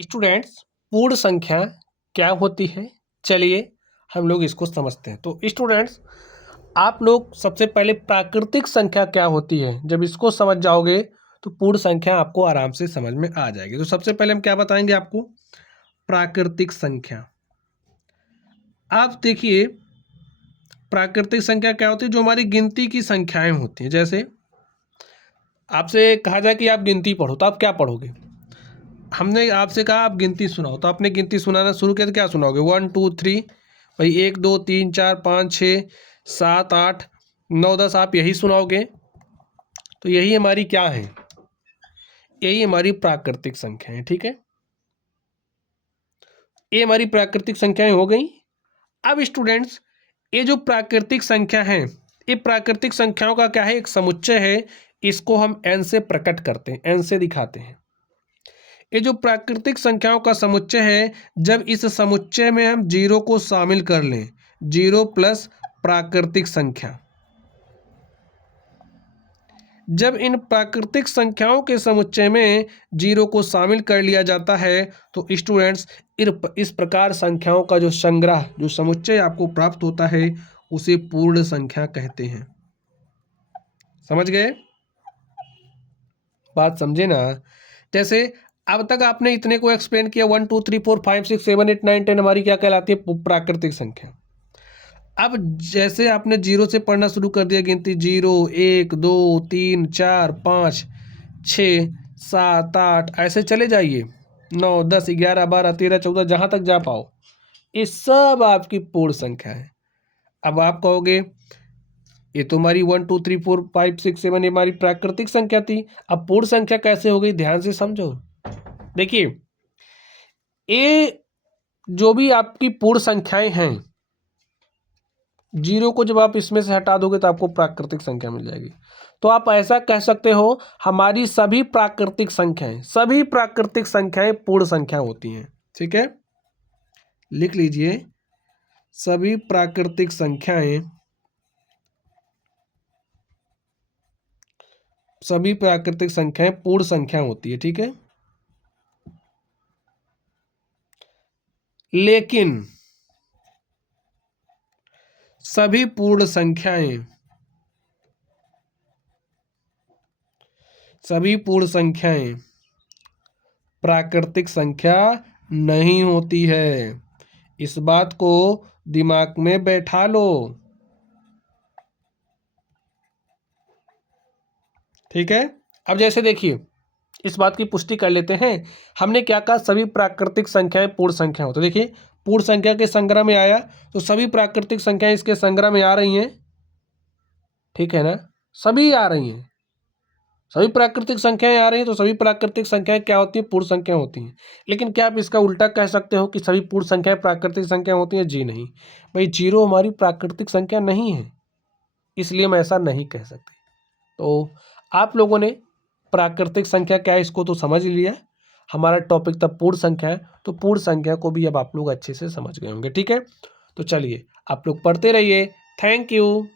Students, पूर्ण संख्या क्या होती है? चलिए हम लोग इसको समझते हैं। तो स्टूडेंट्स, आप लोग सबसे पहले प्राकृतिक संख्या क्या होती है, जब इसको समझ जाओगे तो पूर्ण संख्या आपको आराम से समझ में आ जाएगी। तो सबसे पहले हम क्या बताएंगे आपको? प्राकृतिक संख्या। आप देखिए, प्राकृतिक संख्या क्या होती है? जो हमारी गिनती की संख्याएं होती हैं। जैसे आपसे कहा जाए कि आप गिनती पढ़ो, तो आप क्या पढ़ोगे? हमने आपसे कहा आप गिनती सुनाओ, तो आपने गिनती सुनाना शुरू किया तो क्या सुनाओगे? 1 2 3, भाई 1 2 3 4 5 6 7 8 9 10, आप यही सुनाओगे। तो यही हमारी क्या है? यही हमारी प्राकृतिक संख्या है। ठीक है, ये हमारी प्राकृतिक संख्याएं हो गई। अब स्टूडेंट्स, ये जो प्राकृतिक संख्या है, ये प्राकृतिक संख्याओं का क्या है? एक समुच्चय है। इसको हम n से प्रकट करते हैं, n से दिखाते हैं। ये जो प्राकृतिक संख्याओं का समुच्चय है, जब इस समुच्चय में हम जीरो को शामिल कर लें, जीरो प्लस प्राकृतिक संख्या, जब इन प्राकृतिक संख्याओं के समुच्चय में जीरो को शामिल कर लिया जाता है तो स्टूडेंट्स, इस प्रकार संख्याओं का जो संग्रह, जो समुच्चय आपको प्राप्त होता है, उसे पूर्ण संख्या कहते हैं। समझ गए? बात समझे ना? जैसे अब तक आपने इतने को एक्सप्लेन किया, 1 2 3 4 5 6 7 8 9 10 हमारी क्या कहलाती है? प्राकृतिक संख्या। अब जैसे आपने जीरो से पढ़ना शुरू कर दिया गिनती, 0 1 2 3 4 5 6 7 8, ऐसे चले जाइए, 9 10 11 12 13 14, जहाँ तक जा पाओ, ये सब आपकी पूर्ण संख्या है। अब आप कहोगे ये तो हमारी 1 2 3 4 5 6 7 ये हमारी प्राकृतिक संख्या थी, अब पूर्ण संख्या कैसे हो गई? ध्यान से समझो। देखिए, ये जो भी आपकी पूर्ण संख्याएं हैं, जीरो को जब आप इसमें से हटा दोगे तो आपको प्राकृतिक संख्या मिल जाएगी। तो आप ऐसा कह सकते हो, हमारी सभी प्राकृतिक संख्याएं पूर्ण संख्या होती हैं। ठीक है, लिख लीजिए, सभी प्राकृतिक संख्याएं पूर्ण संख्या होती है। ठीक है, लेकिन सभी पूर्ण संख्याएं प्राकृतिक संख्या नहीं होती है। इस बात को दिमाग में बैठा लो। ठीक है, अब जैसे देखिए, इस बात की पुष्टि कर लेते हैं। हमने क्या कहा? सभी प्राकृतिक संख्याएं पूर्ण संख्या हो। तो देखिए, पूर्ण संख्या के संग्रह में आया तो सभी प्राकृतिक संख्याएं इसके संग्रह में आ रही हैं। ठीक है ना? सभी आ रही हैं, सभी प्राकृतिक संख्याएं आ रही हैं, तो सभी प्राकृतिक संख्याएं क्या होती हैं? पूर्ण संख्या होती हैं। लेकिन क्या आप इसका उल्टा कह सकते हो कि सभी पूर्ण संख्याएं प्राकृतिक संख्या होती हैं? जी नहीं भाई, जीरो हमारी प्राकृतिक संख्या नहीं है, इसलिए हम ऐसा नहीं कह सकते। तो आप लोगों ने प्राकृतिक संख्या क्या है इसको तो समझ लिया। हमारा टॉपिक था पूर्ण संख्या है, तो पूर्ण संख्या को भी अब आप लोग अच्छे से समझ गए होंगे। ठीक है, तो चलिए आप लोग पढ़ते रहिए। Thank you.